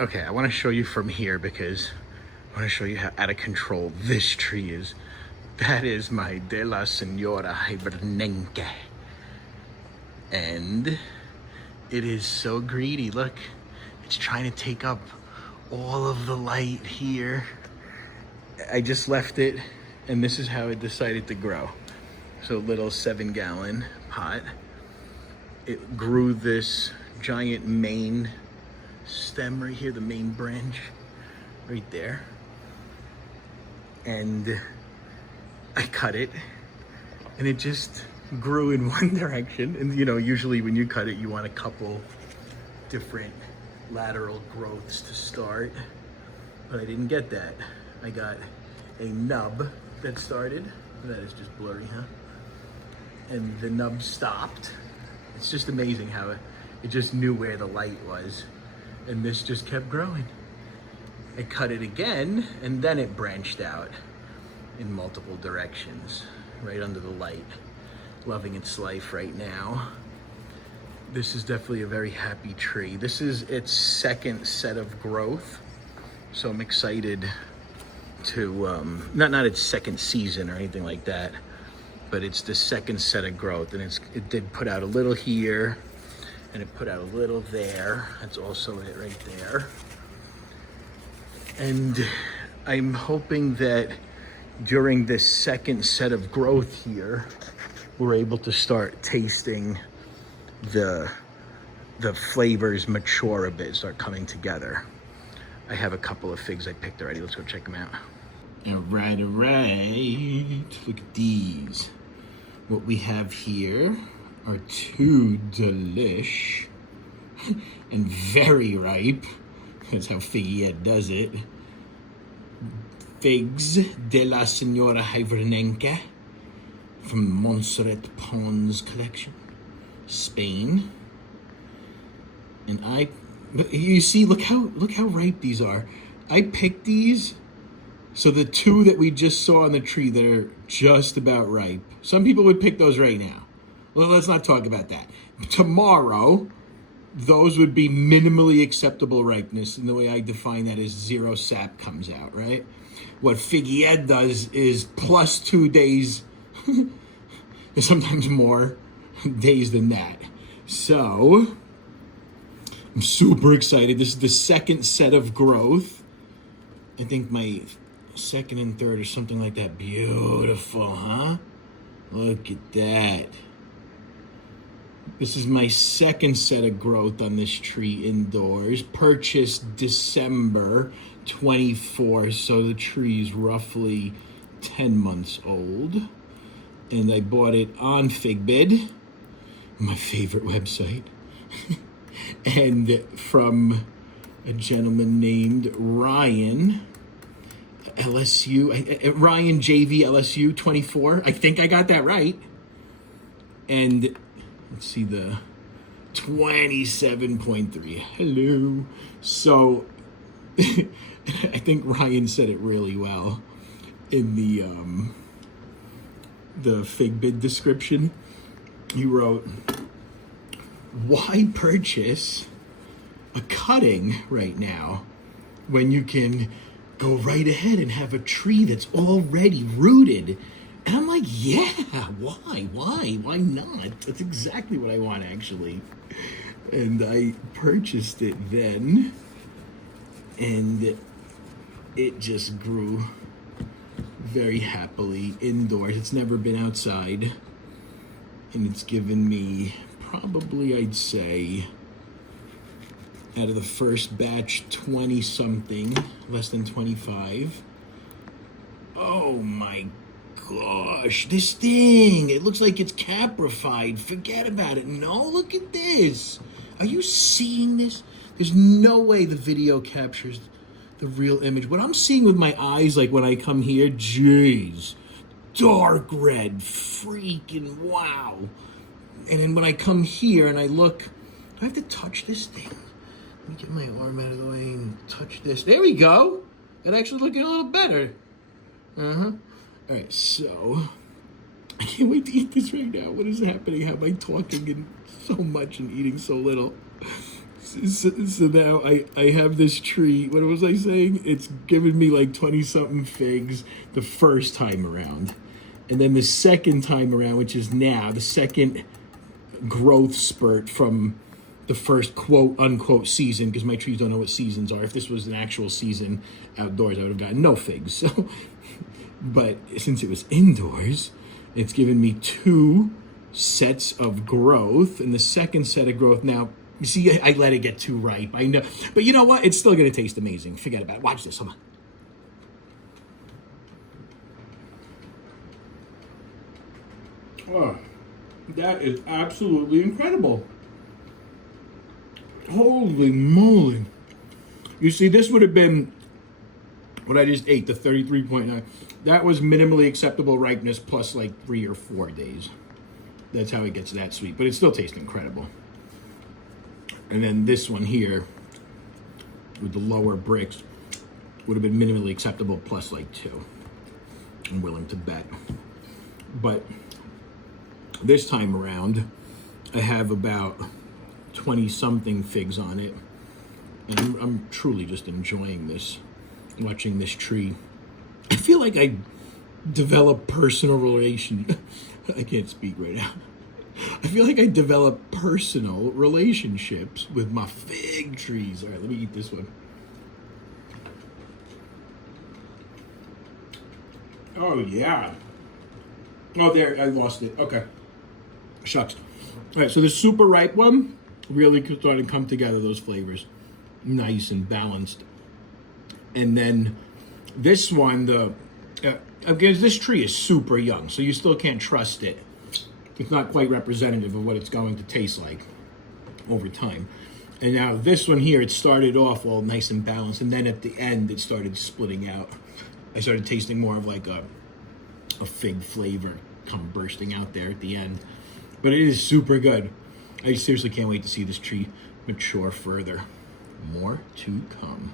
Okay, I want to show you from here because I want to show you how out of control this tree is. That is my de la Senyora Hivernenca. And it is so greedy. Look, it's trying to take up all of the light here. I just left it, and this is how it decided to grow. So little 7-gallon pot. It grew this giant main stem right here, the main branch right there. And I cut it, and it just grew in one direction. And you know, usually when you cut it, you want a couple different lateral growths to start, but I didn't get that. I got a nub that started. That is just blurry, huh? And the nub stopped. It's just amazing how it just knew where the light was, and this just kept growing. I cut it again, and then it branched out in multiple directions, right under the light. Loving its life right now. This is definitely a very happy tree. This is its second set of growth, so I'm excited to, not its second season or anything like that, but it's the second set of growth, and it did put out a little here, and it put out a little there. That's also it right there. And I'm hoping that during this second set of growth here, we're able to start tasting the flavors mature a bit, start coming together. I have a couple of figs I picked already. Let's go check them out. All right. Look at these. What we have here are 2 delish and very ripe. That's how Figgy Ed does it. Figs de la Senyora Hivernenca from Montserrat Pons collection, Spain. And you see, look how ripe these are. I picked these, so the 2 that we just saw on the tree that are just about ripe. Some people would pick those right now. Well, let's not talk about that. Tomorrow, those would be minimally acceptable ripeness, and the way I define that is 0 sap comes out, right? What Figgy Ed does is plus 2 days, sometimes more days than that. So, I'm super excited. This is the second set of growth. I think my second and third or something like that. Beautiful, huh? Look at that. This is my second set of growth on this tree indoors. Purchased December 24, so the tree is roughly 10 months old. And I bought it on Figbid, my favorite website. And from a gentleman named Ryan, LSU, Ryan JV LSU 24. I think I got that right. And let's see, the 27.3. Hello. So I think Ryan said it really well in the Figbid description. He wrote, why purchase a cutting right now when you can go right ahead and have a tree that's already rooted? And I'm like, yeah, why not? That's exactly what I want, actually. And I purchased it then, and it just grew very happily indoors. It's never been outside, and it's given me probably, I'd say, out of the first batch, 20 something, less than 25. Oh my gosh, this thing, it looks like it's caprified. Forget about it. No, look at this. Are you seeing this? There's no way the video captures the real image. What I'm seeing with my eyes, like when I come here, jeez, dark red, freaking wow. And then when I come here and I look, do I have to touch this thing? Let me get my arm out of the way and touch this. There we go. It actually looking a little better. All right, so I can't wait to eat this right now. What is happening? How am I talking and so much and eating so little? So now I have this tree. What was I saying? It's given me like 20-something figs the first time around. And then the second time around, which is now, the second growth spurt from the first quote unquote season, because my trees don't know what seasons are. If this was an actual season outdoors, I would have gotten no figs. So, but since it was indoors, it's given me 2 sets of growth. And the second set of growth now, you see, I let it get too ripe. I know. But you know what? It's still going to taste amazing. Forget about it. Watch this. Come on. Oh, that is absolutely incredible. Holy moly. You see, this would have been what I just ate, the 33.9. That was minimally acceptable ripeness plus like 3 or 4 days. That's how it gets that sweet. But it still tastes incredible. And then this one here, with the lower bricks, would have been minimally acceptable plus like 2. I'm willing to bet. But this time around, I have about 20-something figs on it. And I'm truly just enjoying this, watching this tree. I feel like I develop personal relation. I can't speak right now. I feel like I develop personal relationships with my fig trees. All right, let me eat this one. Oh, yeah. Oh, there, I lost it. Okay. Shucks. All right, so the super ripe one really started to come together, those flavors. Nice and balanced. And then this one, because this tree is super young, so you still can't trust it. It's not quite representative of what it's going to taste like over time. And now this one here, it started off all nice and balanced, and then at the end, it started splitting out. I started tasting more of like a fig flavor come bursting out there at the end. But it is super good. I seriously can't wait to see this tree mature further. More to come.